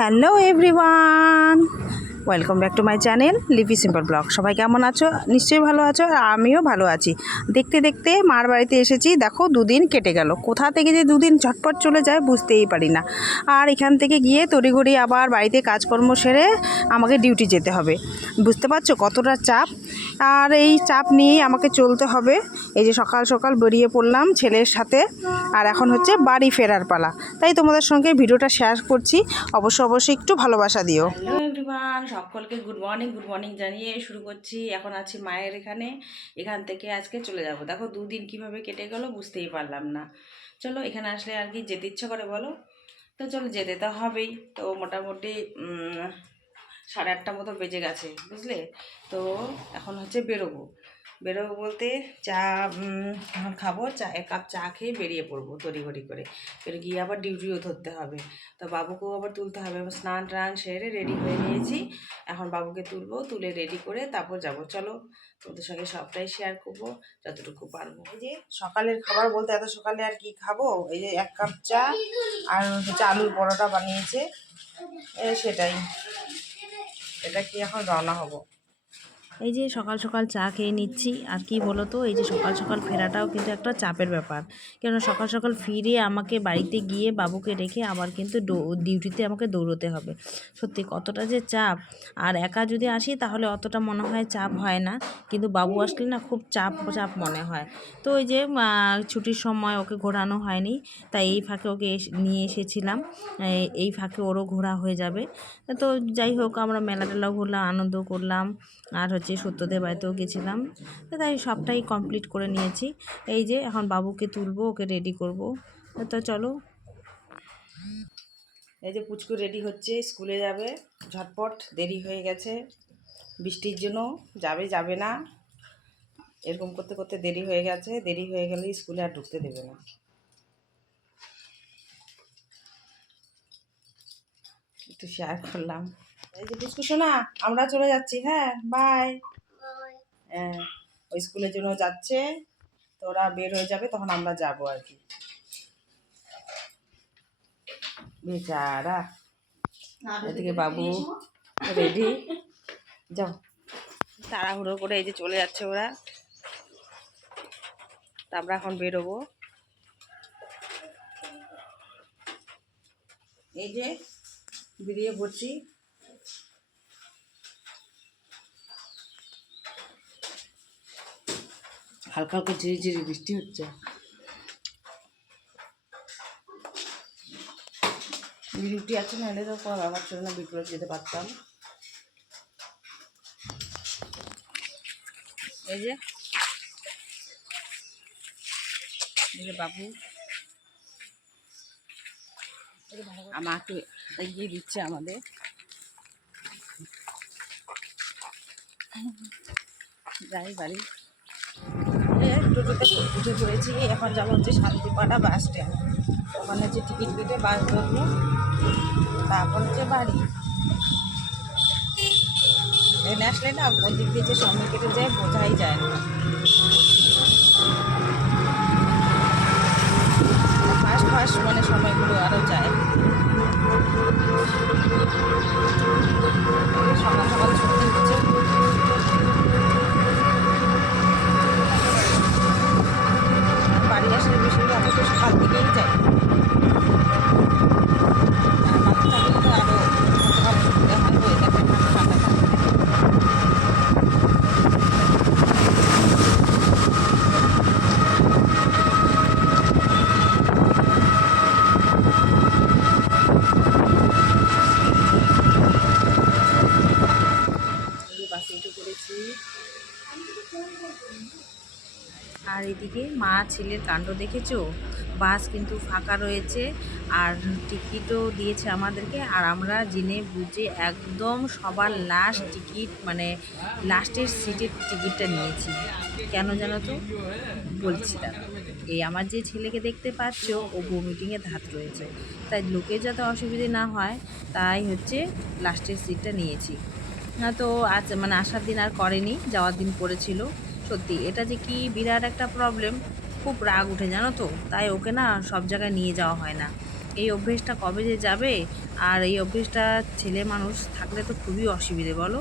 Hello everyone welcome back to my channel Lipi simple blog সবাই কেমন আছো? নিশ্চয়ই ভালো আছো আর আমিও ভালো আছি। দেখতে দেখতে মার বাড়িতে এসেছি। দেখো, দুদিন কেটে গেল। কোথা থেকে যে দুদিন ঝটপট চলে যায় বুঝতেই পারি না। আর এখান থেকে গিয়ে তড়িঘড়ি আবার বাড়িতে কাজকর্ম সেরে আমাকে ডিউটি যেতে হবে। বুঝতে পারছ কতটা চাপ? আর এই চাপ নিয়েই আমাকে চলতে হবে। এই যে সকাল সকাল বেরিয়ে পড়লাম ছেলের সাথে। আর এখন হচ্ছে বাড়ি ফেরার পালা। তাই তোমাদের সঙ্গে ভিডিওটা শেয়ার করছি। অবশ্য অবশ্যই একটু ভালোবাসা দিও। সকলকে গুড মর্নিং গুড মর্নিং জানিয়ে শুরু করছি। এখন আছি মায়ের এখানে। এখান থেকে আজকে চলে যাব। দেখো দুদিন কীভাবে কেটে গেল বুঝতেই পারলাম না। চলো এখানে আসলে আর কি যেতে ইচ্ছা করে বলো? তো চলো যেতে তো হবেই। তো মোটামুটি সাড়ে আটটা মতো বেজে গেছে, বুঝলে? তো এখন হচ্ছে বেরোবো। বেরোবো বলতে চা এখন খাব, চা, এক কাপ চা খেয়ে বেরিয়ে পড়ব তড়িঘড়ি করে। ফের গিয়ে আবার ডিউটিও ধরতে হবে। তো বাবুকেও আবার তুলতে হবে। স্নান টান সেরে রেডি হয়ে নিয়েছি। এখন বাবুকে তুলবো, তুলে রেডি করে তারপর যাব। চলো তোদের সঙ্গে সবটাই শেয়ার করব যতটুকু পারব। এই যে সকালের খাবার বলতে এত সকালে আর কি খাব? এই যে এক কাপ চা আর হচ্ছে আলুর পরোটা বানিয়েছে। সেটাই। এটা কি এখন রওনা হব? এই যে সকাল সকাল চা খেয়ে নিচ্ছি, আর কি বলো তো এই যে সকাল সকাল ফেরাটাও কিন্তু একটা চাপের ব্যাপার। কেন সকাল সকাল ফিরে আমাকে বাড়িতে গিয়ে বাবুকে রেখে আবার কিন্তু ডিউটিতে আমাকে দৌড়তে হবে। সত্যি কতটা যে চাপ। আর একা যদি আসি তাহলে অতটা মনে হয় চাপ হয় না, কিন্তু বাবু আসলে না খুব চাপ চাপ মনে হয়। তো ওই যে ছুটির সময় ওকে ঘোরানো হয়নি, তাই এই ফাঁকে ওকে নিয়ে এসেছিলাম। এই- ফাঁকে ওরও ঘোরা হয়ে যাবে। তো যাই হোক, আমরা মেলা টেলাও ঘুরলাম আনন্দ করলাম। আর হচ্ছে সত্যদের বাড়িতেও গেছিলাম, তো তাই সবটাই কমপ্লিট করে নিয়েছি। এই যে এখন বাবুকে তুলবো, ওকে রেডি করব। তো চলো। এই যে পুচকু রেডি হচ্ছে, স্কুলে যাবে। ঝটপট, দেরি হয়ে গেছে। বৃষ্টির জন্য যাবে যাবে না। এরকম করতে করতে দেরি হয়ে গেছে। দেরি হয়ে গেলে স্কুলে আর ঢুকতে দেবে না। একটু শেয়ার করলাম। এই যে পুচকু, শোনা, আমরা চলে যাচ্ছি হ্যাঁ বাই ওই স্কুলের জন্য যাচ্ছে তো ওরা বের হয়ে যাবে তখন আমরা যাব আর কি। বেচারা। এদিকে বাবু রেডি। যাও। তাড়াহুড়ো করে এই যে চলে যাচ্ছে ওরা। তা আমরা এখন বেরোবো। এই যে বেরিয়ে পড়ছি। হালকা হালকা ঝিরি ঝিরি বৃষ্টি হচ্ছে। ডিউটি আছে না এলে তো ব্যাপার ছিল না বিক্রয় যেতে পারতাম। এই যে বাবু। আমাকে এগিয়ে দিচ্ছে আমাদের। যাই বাড়ি। টোটোতে উঠে পড়েছি এখন যাব হচ্ছে শান্তিপাড়া বাস স্ট্যান্ড ওখানে হচ্ছে টিকিট কেটে বাস ধরবো। তারপর হচ্ছে বাড়ি। ট্রেনে আসলে না কোন দিক দিয়ে যে সময় কেটে যায়, বোঝাই যায় না। ফার্স্ট ফার্স্ট মানে সময়গুলো আরও যায় সকাল সকাল ছুটি হচ্ছে বাড়ি আসলে বেশিরভাগ তো সকাল দিকেই যাই আর বাড়ি থাকলে তো আরও সকালে সুবিধা হয় ওয়েদারটা ঠান্ডা ঠান্ডা থাকে এই যে বাসে উঠে পড়েছি আর এদিকে মা ছেলের কাণ্ড দেখেছ? বাস কিন্তু ফাঁকা রয়েছে আর টিকিটও দিয়েছে আমাদেরকে। আর আমরা জেনে বুঝে একদম সবার লাস্ট টিকিট মানে লাস্টের সিটের টিকিটটা নিয়েছি। কেন জানো তো? বলছি দাঁড়া এই আমার যে ছেলেকে দেখতে পাচ্ছ, ও ভমিটিংয়ে ধাত রয়েছে। তাই লোকের যাতে অসুবিধে না হয়, তাই হচ্ছে লাস্টের সিটটা নিয়েছি। না তো আজ মানে আসার দিন আর করেনি, যাওয়ার দিন করেছিল সত্যি, এটা যে কি বিরাট একটা প্রবলেম খুব রাগ উঠে জানো তো? তাই ওকে না সব জায়গায় নিয়ে যাওয়া হয় না। এই অভ্যেসটা কবে যে যাবে? আর এই অভ্যেসটা ছেলে মানুষ থাকলে তো খুবই অসুবিধে, বলো?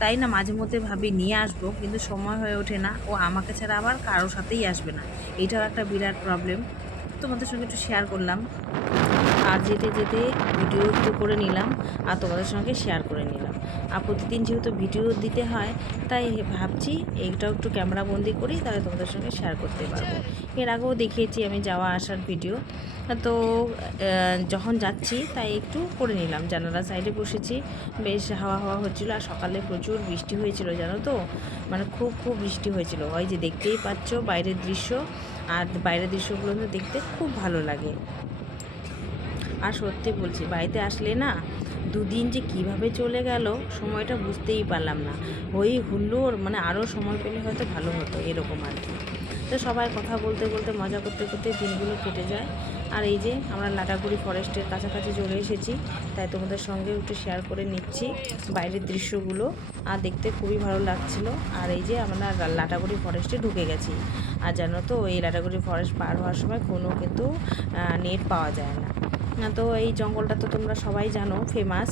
তাই না মাঝে মধ্যে ভাবি নিয়ে আসব, কিন্তু সময় হয়ে ওঠে না। ও আমাকে ছাড়া আবার কারোর সাথেই আসবে না। এটাও একটা বিরাট প্রবলেম তোমাদের সঙ্গে একটু শেয়ার করলাম। আর যেতে যেতে ভিডিও করে নিলাম, আর তোমাদের সঙ্গে শেয়ার করে নিলাম। আর প্রতিদিন যেহেতু ভিডিও দিতে হয়, তাই ভাবছি এইটাও একটু ক্যামেরা বন্দি করি, তাহলে তোমাদের সঙ্গে শেয়ার করতে পারব। এর আগেও দেখিয়েছি আমি যাওয়া আসার ভিডিও তো যখন যাচ্ছি, তাই একটু করে নিলাম। জানালা সাইডে বসেছি, বেশ হাওয়া হাওয়া হচ্ছিল, আর সকালে প্রচুর বৃষ্টি হয়েছিল, জানো তো? মানে খুব খুব বৃষ্টি হয়েছিল। ওই যে দেখতেই পাচ্ছ বাইরের দৃশ্য, আর বাইরের দৃশ্যগুলো দেখতে খুব ভালো লাগে। আর সত্যি বলছি, বাড়িতে আসলে না দুদিন যে কীভাবে চলে গেল, সময়টা বুঝতেই পারলাম না। ওই হুল্লোর মানে আরও সময় পেলে হয়তো ভালো হতো, এরকম আর কি। তো সবাই কথা বলতে বলতে, মজা করতে করতে দিনগুলো কেটে যায়। আর এই যে আমরা লাটাগুড়ি ফরেস্টের কাছাকাছি চলে এসেছি, তাই তোমাদের সঙ্গে একটু শেয়ার করে নিচ্ছি বাইরের দৃশ্যগুলো। আর দেখতে খুবই ভালো লাগছিল। আর এই যে আমরা লাটাগুড়ি ফরেস্টে ঢুকে গেছি। আর জানো তো, এই লাটাগুড়ি ফরেস্ট পার হওয়ার সময় কোনো কিন্তু নেট পাওয়া যায় না। তো এই জঙ্গলটা তো তোমরা সবাই জানো ফেমাস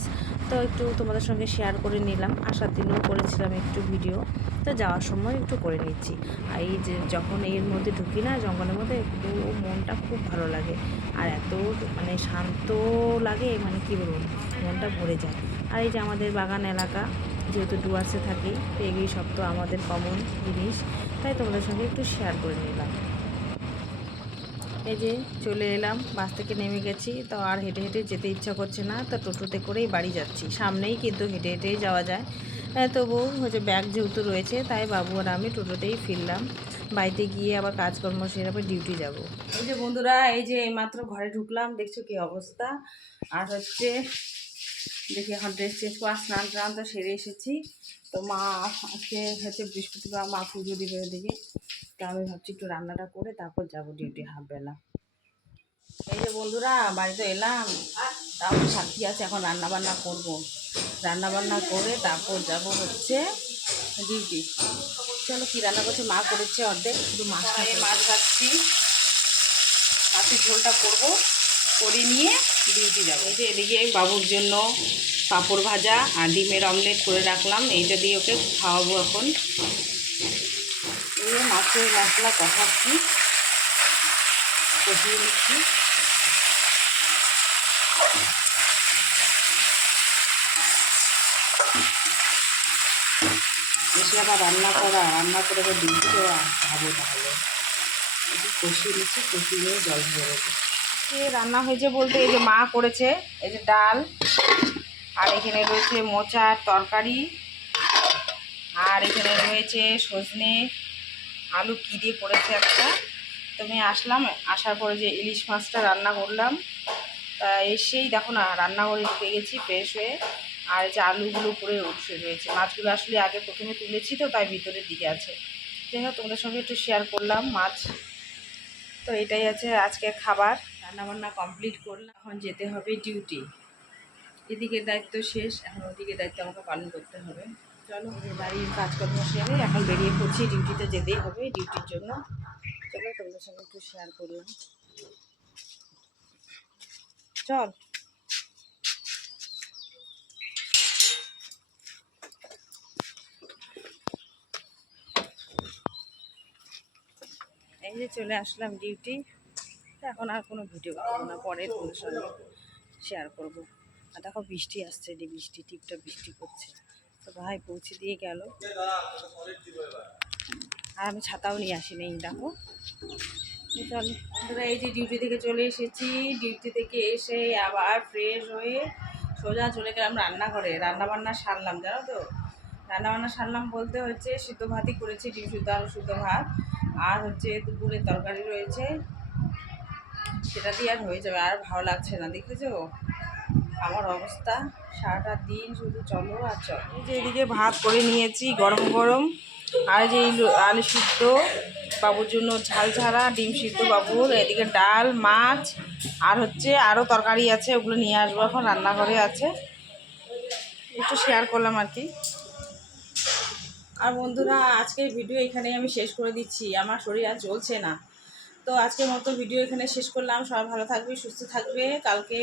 তো একটু তোমাদের সঙ্গে শেয়ার করে নিলাম। আসার দিনও করেছিলাম একটু ভিডিও তো যাওয়ার সময় একটু করে নিচ্ছি। আর এই যে যখন এর মধ্যে ঢুকি না, জঙ্গলের মধ্যে, একটু মনটা খুব ভালো লাগে। আর এত মানে শান্ত লাগে মানে কী বলব, মনটা ভরে যায়। আর এই যে আমাদের বাগান এলাকা, যেহেতু ডুয়ার্সে থাকি, তো এগুলি সব তো আমাদের কমন জিনিস। তাই তোমাদের সঙ্গে একটু শেয়ার করে নিলাম। এই যে চলে এলাম বাস থেকে নেমে গেছি। তো আর হেঁটে হেঁটে যেতে ইচ্ছা করছে না তো টোটোতে করেই বাড়ি যাচ্ছি। সামনেই কিন্তু হেঁটে হেঁটেই যাওয়া যায়। হ্যাঁ, তবু হচ্ছে ব্যাগ যেহেতু রয়েছে তাই বাবু আর আমি টোটোতেই ফিরলাম। বাড়িতে গিয়ে আবার কাজকর্ম সেরে আবার ডিউটি যাব। এই যে বন্ধুরা এই যে এইমাত্র ঘরে ঢুকলাম দেখছ কি অবস্থা? আর হচ্ছে দেখি এখন ড্রেস চেঞ্জ করা স্নান টান তো সেরে এসেছি। তো মা আজকে হচ্ছে বৃহস্পতিবার মা পুজো দিবে ওদিকে। তো আমি ভাবছি একটু রান্নাটা করে তারপর যাব ডিউটি হাফ বেলা এই যে বন্ধুরা বাড়িতে এলাম তাও সাক্ষী আছে এখন রান্না বান্না করব। রান্না বান্না করে তারপর যাব হচ্ছে ডিউটি চলো কি রান্না করছে মা করেছে অর্ধেক শুধু মাছটা মাছ খাচ্ছি মাছের ঝোলটা করব করে নিয়ে ডিউটি যাব। এই যে এদিকে বাবুর জন্য পাঁপড় ভাজা আর ডিমের অমলেট করে রাখলাম এইটা দিয়ে ওকে খাওয়াবো এখন। মাছের মশলা কষাচ্ছি, কষিয়ে নিচ্ছি। এসে আবার রান্না করা, রান্না করে আবার ডিউটি দেওয়া খাব তাহলে। কষিয়ে নিচ্ছি, কষিয়ে নিয়ে জল ভরে আজকে রান্না হয়েছে বলতে এই যে মা করেছে, এই যে ডাল, আর এখানে রয়েছে মোচার তরকারি, আর এখানে রয়েছে সজনে আলু কী দিয়ে করেছে একটা? তো আমি আসলাম, আসার পরে যে ইলিশ মাছটা রান্না করলাম, তা এসেই দেখো না, রান্নাঘরে ঢুকে গেছি ফ্রেশ হয়ে, আর যে আলুগুলো পুরো উঠে রয়েছে। মাছগুলো আসলে আগে প্রথমে তুলেছি তো, তাই ভিতরের দিকে আছে। যাই হোক, তোমাদের সঙ্গে একটু শেয়ার করলাম মাছ। তো এটাই আছে আজকের খাবার। রান্নাবান্না কমপ্লিট করলাম। এখন যেতে হবে ডিউটি এদিকে দায়িত্ব শেষ, এখন ওদিকে দায়িত্ব আমাকে পালন করতে হবে। চলো বাড়ির কাজকর্ম সেরে এখন বেরিয়ে পড়ছি, ডিউটিতে যেতেই হবে, ডিউটির জন্য। চলো, তোমাদের সঙ্গে একটু শেয়ার করলাম। চল। এই যে চলে আসলাম ডিউটি এখন আর কোনো ভিডিও করব না, পরে তোমাদের সঙ্গে শেয়ার করব। আর দেখো, বৃষ্টি আসছে, যে বৃষ্টি, টিপটা বৃষ্টি করছে। তো ভাই পৌঁছে দিয়ে গেল। আর আমি ছাতাও নিয়ে আসিনি দেখো। চল এই যে ডিউটি থেকে চলে এসেছি। ডিউটি থেকে এসে আবার ফ্রেশ হয়ে সোজা চলে গেলাম রান্নাঘরে। রান্না বান্না সারলাম, জানো তো? রান্না বান্না সারলাম বলতে হচ্ছে সিদ্ধ ভাতই করেছি ডিম সিদ্ধ আলু সিদ্ধ ভাত। আর হচ্ছে দুপুরের তরকারি রয়েছে। সেটা দিয়ে আর হয়ে যাবে, আর ভালো লাগছে না, দেখেছ? আমার অবস্থা। সারাটা দিন শুধু চলো আর চলো। যে এদিকে ভাত করে নিয়েছি, গরম গরম। আর যে আলু সিদ্ধ, বাবুর জন্য ঝাল ছাড়া ডিম সিদ্ধ বাবুর। এদিকে ডাল, মাছ, আর হচ্ছে আরও তরকারি আছে, ওগুলো নিয়ে আসব এখন, রান্নাঘরে আছে। একটু শেয়ার করলাম আর কি। আর বন্ধুরা, আজকের ভিডিও এখানেই আমি শেষ করে দিচ্ছি। আমার শরীর আর চলছে না। তো আজকের মতো ভিডিও এখানে শেষ করলাম। সবাই ভালো থাকবে, সুস্থ থাকবে। কালকে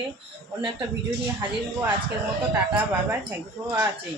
অন্য একটা ভিডিও নিয়ে হাজির হব। আজকের মতো tata, bye bye thank you for watching